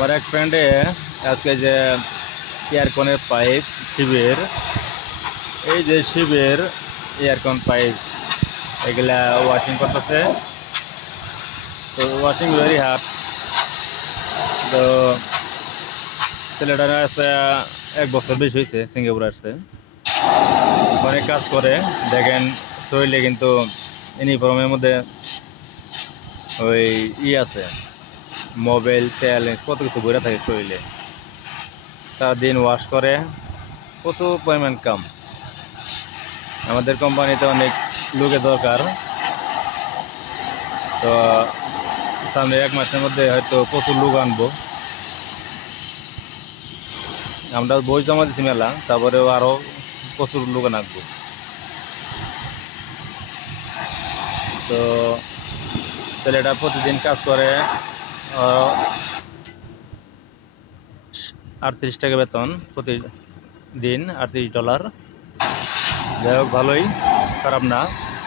আমার এক ফ্রেন্ডে আজকে যে এয়ারকনের পাইপ শিবের, এই যে শিবের এয়ারকন পাইপ এগুলা ওয়াশিং করতেছে। তো ওয়াশিং ভেরি হার্ড। তো ছেলেটার আছে 1 বছর বেশি হয়েছে, সিঙ্গাপুর আসছে, অনেক কাজ করে। দেখেন শরীরে কিন্তু ইউনিফর্মের মধ্যে ওই আছে, মোবাইল তেল কত কিছু বইরা থাকে শরীরে। সারাদিন ওয়াশ করে, প্রচুর পরিমাণ কাম। আমাদের কোম্পানিতে অনেক লোকের দরকার। তো সামনে 1 মাসের মধ্যে হয়তো প্রচুর লোক আনবো। আমরা বই জমা দিচ্ছি মেলা, তারপরেও আরও প্রচুর লোক আনবো। তো ছেলেটা প্রতিদিন কাজ করে, 38 টাকা বেতন প্রতিদিন, $38। যাই হোক, ভালোই, খারাপ না।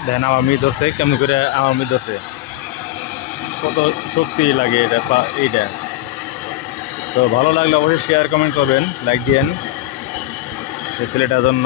দেখেন আমার মেয়ে ধরছে, কেমন করে আমার মেয়ে ধরছে, কত শক্তি লাগে এইটা। তো ভালো লাগলে অবশ্যই শেয়ার কমেন্ট করবেন, লাইক দিয়েন এই ছেলেটার জন্য।